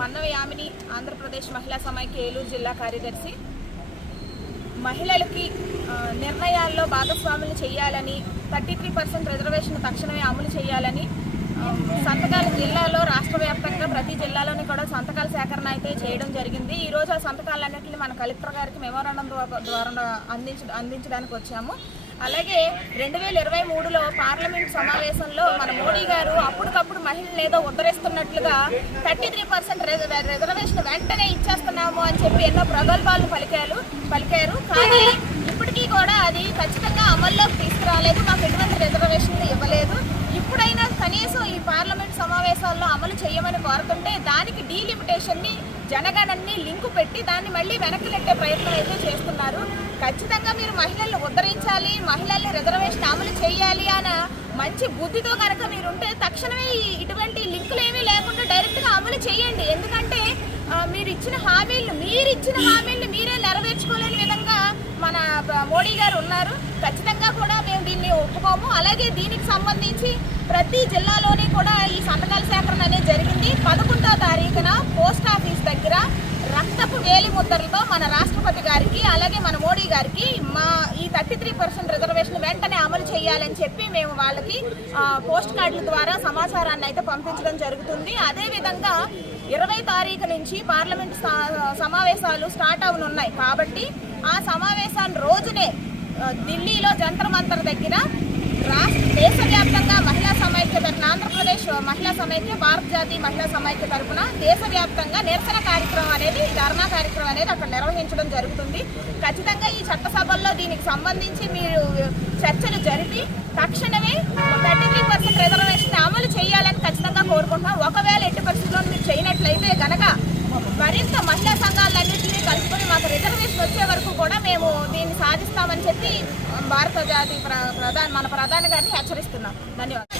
మన్నవ యామిని ఆంధ్రప్రదేశ్ మహిళా సమైక్య ఏలూరు జిల్లా కార్యదర్శి. మహిళలకి నిర్ణయాల్లో భాగస్వాములు చేయాలని 33% రిజర్వేషన్ తక్షణమే అమలు చేయాలని సంతకాల జిల్లాలో రాష్ట్ర వ్యాప్తంగా ప్రతి జిల్లాలోని కూడా సంతకాల సేకరణ అయితే చేయడం జరిగింది. ఈరోజు ఆ సంతకాలన్నింటినీ మన కలెక్టర్ గారికి మెమోరాండం ద్వారా అందించడానికి వచ్చాము. అలాగే 2023లో పార్లమెంట్ సమావేశంలో మన మోడీ గారు అప్పటికప్పుడు మహిళలు ఏదో ఉద్ధరిస్తున్నట్లుగా 33% రిజర్వేషన్ వెంటనే ఇచ్చేస్తున్నాము అని చెప్పి ఎన్నో ప్రగల్భాలను పలికారు. కానీ ఇప్పటికీ కూడా అది ఖచ్చితంగా అమల్లోకి తీసుకురాలేదు. మాకు ఎటువంటి రిజర్వేషన్లు ఇవ్వలేదు. ఇప్పుడైనా కనీసం ఈ పార్లమెంట్ సమావేశాల్లో అమలు చేయమని కోరుతుంటే దానికి డీలిమిటేషన్ని జనగణన్ని లింకు పెట్టి దాన్ని మళ్ళీ వెనక్కి నెట్టే ప్రయత్నం అయితే చేస్తున్నారు. ఖచ్చితంగా మీరు మహిళలను ఉద్ధరించాలి, మహిళల్ని రిజర్వేషన్ అమలు చేయాలి అన్న మంచి బుద్ధితో కనుక మీరుంటే తక్షణమే ఇటువంటి లింకులు ఏమీ లేకుండా డైరెక్ట్గా అమలు చేయండి. ఎందుకంటే మీరు ఇచ్చిన హామీలు మీరే నెరవేర్చుకోలేని విధంగా మన మోడీ గారు ఉన్నారు. ఖచ్చితంగా కూడా మేము దీన్ని ఒప్పుకోము. అలాగే దీనికి సంబంధించి ప్రతి జిల్లాలోని కూడా ఈ సంతకాల సేకరణ అనేది జరిగింది. 11వ తారీఖున పోస్ట్ ఆఫీస్ దగ్గర రక్తపు వేలి ముద్రలతో మన రాష్ట్రపతి గారికి అలాగే మన మోడీ గారికి ఈ 33% రిజర్వేషన్ వెంటనే అమలు చేయాలని చెప్పి మేము వాళ్ళకి పోస్ట్ కార్డుల ద్వారా సమాచారాన్ని అయితే పంపించడం జరుగుతుంది. అదేవిధంగా 20వ తారీఖు నుంచి పార్లమెంట్ సమావేశాలు స్టార్ట్ అవనున్నాయి. కాబట్టి ఆ సమావేశాన్ని రోజునే ఢిల్లీలో జంతర్ మంతర్ దగ్గర దేశవ్యాప్తంగా మహిళా సమైక్య తరఫున ఆంధ్రప్రదేశ్ మహిళా సమైక్య భారత జాతీయ మహిళా సమైక్య తరఫున దేశవ్యాప్తంగా నిరసన కార్యక్రమం అనేది ధర్నా కార్యక్రమం అనేది అక్కడ నిర్వహించడం జరుగుతుంది. ఖచ్చితంగా ఈ చట్టసభల్లో దీనికి సంబంధించి మీరు చర్చలు జరిపి తక్షణమే 33% రిజర్వేషన్ అమలు చేయాలని ఖచ్చితంగా కోరుకుంటున్నాం. ఒకవేళ ఎట్టి పరిస్థితుల్లో మీరు చేయనట్లయితే గనక మరింత మహిళా సంఘాలన్నింటినీ కలుపుకొని మాకు రిజర్వేషన్ వచ్చే వరకు కూడా మేము దీన్ని సాధిస్తామని చెప్పి భారత జాతీయ మన ప్రధాని గారిని హెచ్చరిస్తున్నాం. ధన్యవాదాలు.